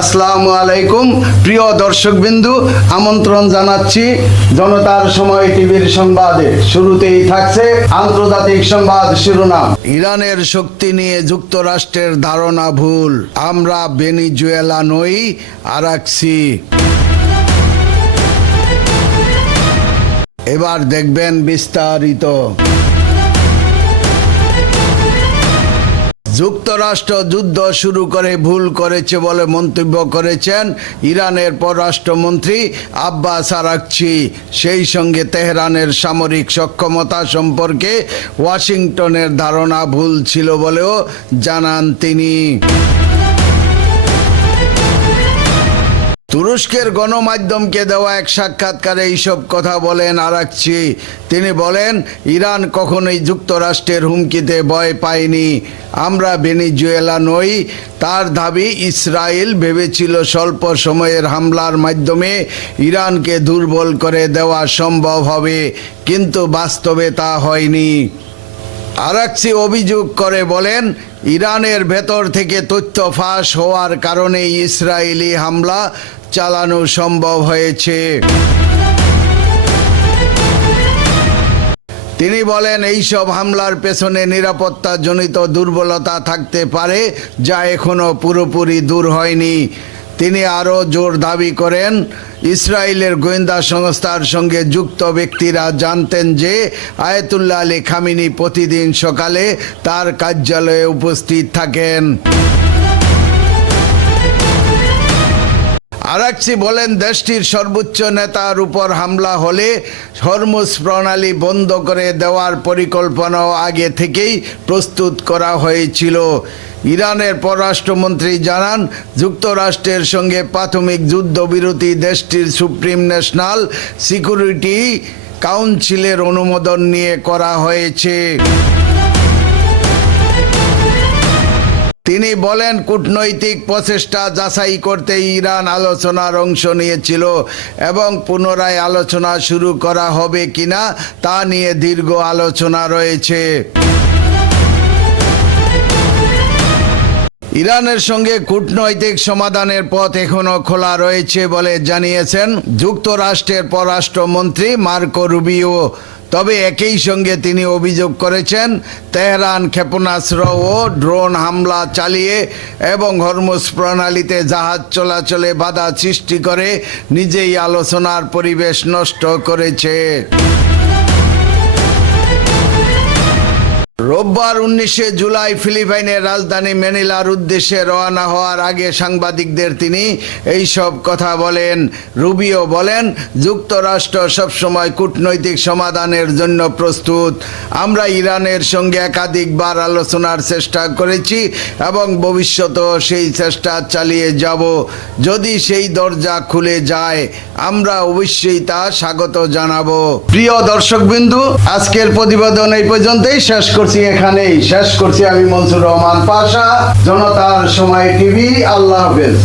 আসসালামু আলাইকুম প্রিয় দর্শকবিন্দু, আমন্ত্রণ জানাচ্ছি জনতার সময় টিভির সংবাদে। শুরুতেই থাকছে আন্তর্জাতিক সংবাদ শিরোনাম। ইরানের শক্তি নিয়ে যুক্তরাষ্ট্রের ধারণা ভুল, আমরা ভেনেজুয়েলা নই, আরাকসি। এবার দেখবেন বিস্তারিত। যুক্তরাষ্ট্র যুদ্ধ শুরু করে ভুল করেছে বলে মন্তব্য করেছেন ইরানের পররাষ্ট্রমন্ত্রী আব্বাস আরাকচি। সেই সঙ্গে তেহরানের সামরিক সক্ষমতা সম্পর্কে ওয়াশিংটনের ধারণা ভুল ছিল বলেও জানান তিনি। তুরস্কের গণমাধ্যমকে দেওয়া এক সাক্ষাৎকারে এইসব কথা বলেন আরাকচি। তিনি বলেন, ইরান কখনোই যুক্তরাষ্ট্রের হুমকিতে ভয় পায়নি, আমরা ভেনেজুয়েলা নই। তার দাবি, ইসরায়েল ভেবেছিল স্বল্প সময়ের হামলার মাধ্যমে ইরানকে দুর্বল করে দেওয়া সম্ভব হবে, কিন্তু বাস্তবে তা হয়নি। আরাকচি অভিযোগ করে বলেন, ইরানের ভেতর থেকে তথ্য ফাঁস হওয়ার কারণে ইসরায়েলি হামলা চালানো সম্ভব হয়েছে। তিনি বলেন, এইসব হামলার পেছনে নিরাপত্তাজনিত দুর্বলতা থাকতে পারে, যা এখনো পুরোপুরি দূর হয়নি। তিনি আরও জোর দাবি করেন, ইসরায়েলের গোয়েন্দা সংস্থার সঙ্গে যুক্ত ব্যক্তিরা জানতেন যে আয়াতুল্লাহ আলী খামেনি প্রতিদিন সকালে তার কার্যালয়ে উপস্থিত থাকেন। আরাকচি বলেন, দেশটির সর্বোচ্চ নেতার উপর হামলা হলে হরমুজ প্রণালী বন্ধ করে দেওয়ার পরিকল্পনাও আগে থেকেই প্রস্তুত করা হয়েছিল। ইরানের পররাষ্ট্রমন্ত্রী জানান, যুক্তরাষ্ট্রের সঙ্গে প্রাথমিক যুদ্ধবিরতি দেশটির সুপ্রিম ন্যাশনাল সিকিউরিটি কাউন্সিলের অনুমোদন নিয়ে করা হয়েছে। তিনি বলেন, কূটনৈতিক প্রচেষ্টা যাচাই করতে ইরান আলোচনার অংশ নিয়েছিল এবং পুনরায় আলোচনা শুরু করা হবে কিনা তা নিয়ে দীর্ঘ আলোচনা রয়েছে। ইরানের সঙ্গে কূটনৈতিক সমাধানের পথ এখনো খোলা রয়েছে বলে জানিয়েছেন যুক্তরাষ্ট্রের পররাষ্ট্রমন্ত্রী মার্কো রুবিও। তবে একই সঙ্গে তিনি অভিযোগ করেছেন, তেহরান ক্ষেপণাস্ত্র ও ড্রোন হামলা চালিয়ে এবং হরমুজ প্রণালীতে জাহাজ চলাচলে বাধা সৃষ্টি করে নিজেই আলোচনার পরিবেশ নষ্ট করেছে। রোববার 19 জুলাই ফিলিপাইনের রাজধানী ম্যানিলার উদ্দেশ্যে রওনা হওয়ার আগে সাংবাদিকদের তিনি এই সব কথা বলেন। রুবিও বলেন, যুক্তরাষ্ট্র সবসময় কূটনৈতিক সমাধানের জন্য প্রস্তুত। আমরা ইরানের সঙ্গে একাধিকবার আলোচনার চেষ্টা করেছি এবং ভবিষ্যতেও সেই চেষ্টা চালিয়ে যাব। যদি সেই দরজা খুলে যায়, আমরা অবশ্যই তা স্বাগত জানাবো। প্রিয় দর্শকবিন্দু, আজকের প্রতিবেদন এই পর্যন্তই শেষ এখানেই শেষ করছি। আমি মনসুর রহমান পাশা, জনতার সময় টিভি। আল্লাহ হাফেজ।